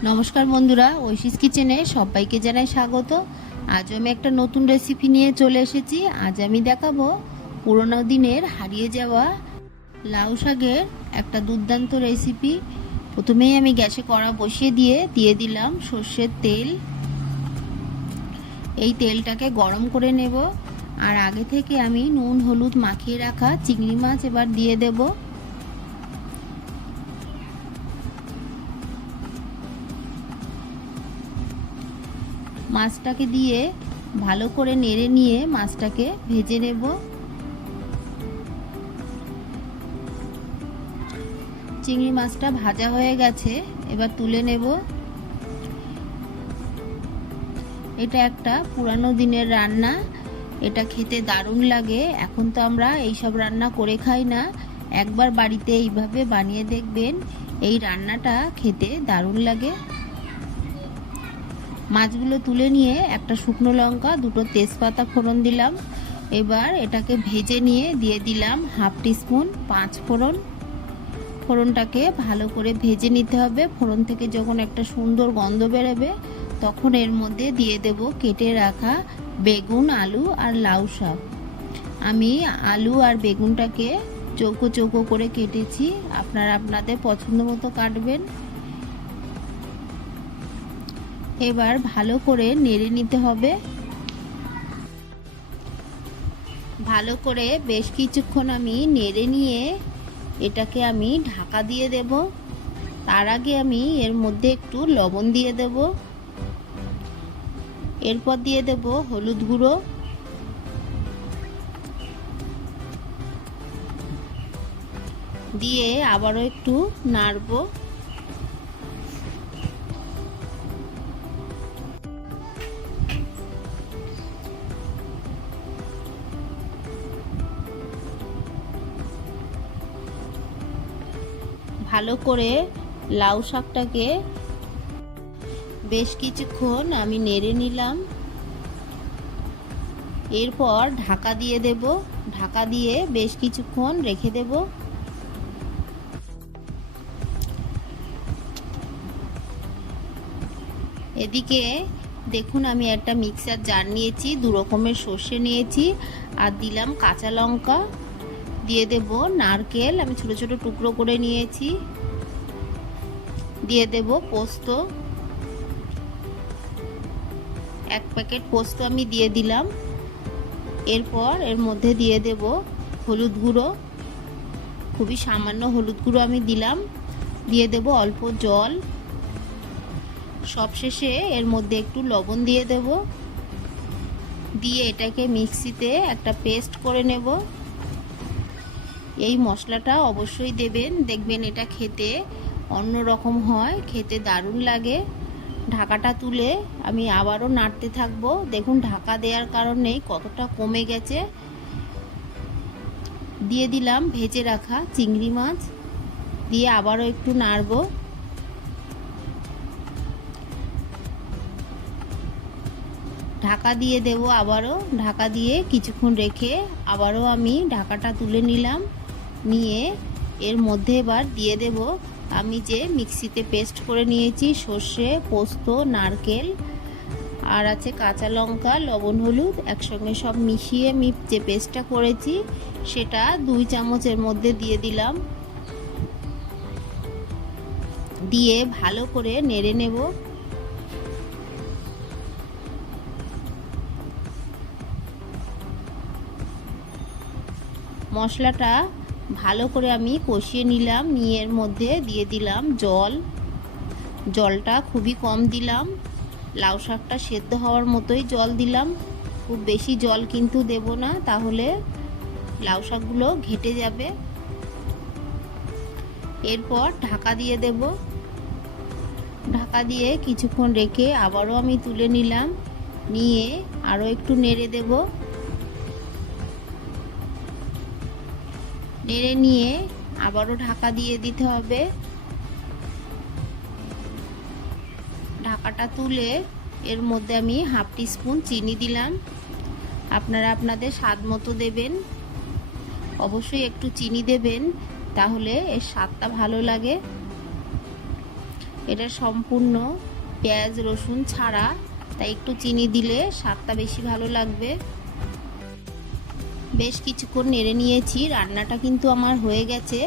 নমস্কার বন্ধুরা, ঐশীস কিচেনে সবাইকে জানাই স্বাগত। আজ আমি একটা নতুন রেসিপি নিয়ে চলে এসেছি। আজ আমি দেখাবো পুরোনো দিনের হারিয়ে যাওয়া লাউ শাকের একটা দুর্দান্ত রেসিপি। প্রথমেই আমি গ্যাসে কড়া বসিয়ে দিয়ে দিলাম সর্ষের তেল। এই তেলটাকে গরম করে নেব। আর আগে থেকে আমি নুন হলুদ মাখিয়ে রাখা চিংড়ি মাছ এবার দিয়ে দেব। মাছটাকে দিয়ে ভালো করে নেড়ে নিয়ে মাছটাকে ভেজে নেব। চিংড়ি মাছটা ভাজা হয়ে গেছে, এবার তুলে নেব। এটা একটা পুরানো দিনের রান্না, এটা খেতে দারুণ লাগে। এখন তো আমরা এইসব রান্না করে খাই না, একবার বাড়িতে এইভাবে বানিয়ে দেখবেন, এই রান্নাটা খেতে দারুণ লাগে। মাছগুলো তুলে নিয়ে একটা শুকনো লঙ্কা, দুটো তেজপাতা ফোড়ন দিলাম। এবার এটাকে ভেজে নিয়ে দিয়ে দিলাম হাফ টিস্পুন পাঁচ ফোড়ন। ফোড়নটাকে ভালো করে ভেজে নিতে হবে। ফোড়ন থেকে যখন একটা সুন্দর গন্ধ বেরোবে তখন এর মধ্যে দিয়ে দেব কেটে রাখা বেগুন, আলু আর লাউ শাক। আমি আলু আর বেগুনটাকে চৌকো চৌকো করে কেটেছি, আপনারা আপনাদের পছন্দ মতো কাটবেন। এবার ভালো করে নেড়ে নিতে হবে। ভালো করে বেশ কিছুক্ষণ আমি নেড়ে নিয়ে এটাকে আমি ঢাকা দিয়ে দেব। তার আগে আমি এর মধ্যে একটু লবণ দিয়ে দেব। এরপর দিয়ে দেব হলুদ গুঁড়ো, দিয়ে আবারও একটু নাড়বো। ভালো করে লাউ শাকটাকে বেশ কিছুক্ষণ আমি নেড়ে নিলাম। এরপর ঢাকা দিয়ে দেব। ঢাকা দিয়ে বেশ কিছুক্ষণ রেখে দেব। এদিকে দেখুন, আমি একটা মিক্সার জার নিয়েছি, দু রকমের সর্ষে নিয়েছি আর দিলাম কাঁচা লঙ্কা। দিয়ে দেব নারকেল, আমি ছোট ছোট টুকরো করে নিয়েছি। দিয়ে দেব পোস্ত, এক প্যাকেট পোস্ত আমি দিয়ে দিলাম। এরপর এর মধ্যে দিয়ে দেব হলুদ গুঁড়ো, খুবই সামান্য হলুদ গুঁড়ো আমি দিলাম। দিয়ে দেব অল্প জল। সবশেষে এর মধ্যে একটু লবণ দিয়ে দেব। দিয়ে এটাকে মিক্সিতে একটা পেস্ট করে নেব। এই মশলাটা অবশ্যই দেবেন, দেখবেন এটা খেতে অন্য রকম হয়, খেতে দারুণ লাগে। ঢাকাটা তুলে আমি আবারও নাড়তে থাকবো। দেখুন ঢাকা দেওয়ার কারণে কতটা কমে গেছে। দিয়ে দিলাম ভেজে রাখা চিংড়ি মাছ, দিয়ে আবারও একটু নাড়বো। ঢাকা দিয়ে দেব আবারও। ঢাকা দিয়ে কিছুক্ষণ রেখে আবারও আমি ঢাকাটা তুলে নিলাম। নিয়ে এর মধ্যে এবার দিয়ে দেব আমি যে মিক্সিতে পেস্ট করে নিয়েছি সর্ষে, পোস্ত, নারকেল আর আছে কাঁচা লঙ্কা, লবণ, হলুদ একসঙ্গে সব মিশিয়ে আমি যে পেস্টটা করেছি সেটা 2 চামচ এর মধ্যে দিয়ে দিলাম। দিয়ে ভালো করে নেড়ে নেব। মশলাটা ভালো করে আমি কষিয়ে নিলাম। নিয়ে এর মধ্যে দিয়ে দিলাম জল। জলটা খুবই কম দিলাম, লাউ শাকটা সেদ্ধ হওয়ার মতোই জল দিলাম। খুব বেশি জল কিন্তু দেব না, তাহলে লাউ শাকগুলো ঘেটে যাবে। এরপর ঢাকা দিয়ে দেব। ঢাকা দিয়ে কিছুক্ষণ রেখে আবারও আমি তুলে নিলাম। নিয়ে আরও একটু নেড়ে দেব। নেড়ে নিয়ে আবারও ঢাকা দিয়ে দিতে হবে। ঢাকাটা তুলে এর মধ্যে আমি হাফ টিস্পুন চিনি দিলাম। আপনারা আপনাদের স্বাদ মতো দেবেন, অবশ্যই একটু চিনি দেবেন, তাহলে এর স্বাদটা ভালো লাগে। এটা সম্পূর্ণ পেঁয়াজ রসুন ছাড়া, তাই একটু চিনি দিলে স্বাদটা বেশি ভালো লাগবে। বেশ কিছুক্ষণ নেড়ে নিয়েছি, রান্নাটা কিন্তু আমার হয়ে গেছে।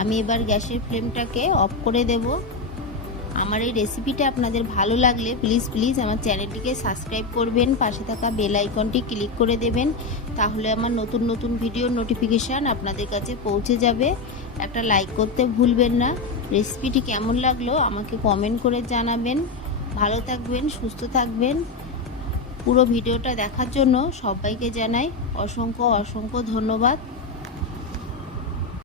আমি এবার গ্যাসের ফ্লেমটাকে অফ করে দেব। আমার এই রেসিপিটা আপনাদের ভালো লাগলে প্লিজ আমার চ্যানেলটিকে সাবস্ক্রাইব করবেন, পাশে থাকা বেল আইকনটি ক্লিক করে দেবেন, তাহলে আমার নতুন ভিডিওর নোটিফিকেশান আপনাদের কাছে পৌঁছে যাবে। একটা লাইক করতে ভুলবেন না। রেসিপিটি কেমন লাগলো আমাকে কমেন্ট করে জানাবেন। ভালো থাকবেন, সুস্থ থাকবেন। পুরো ভিডিওটা দেখার জন্য সবাইকে জানাই অসংখ্য ধন্যবাদ।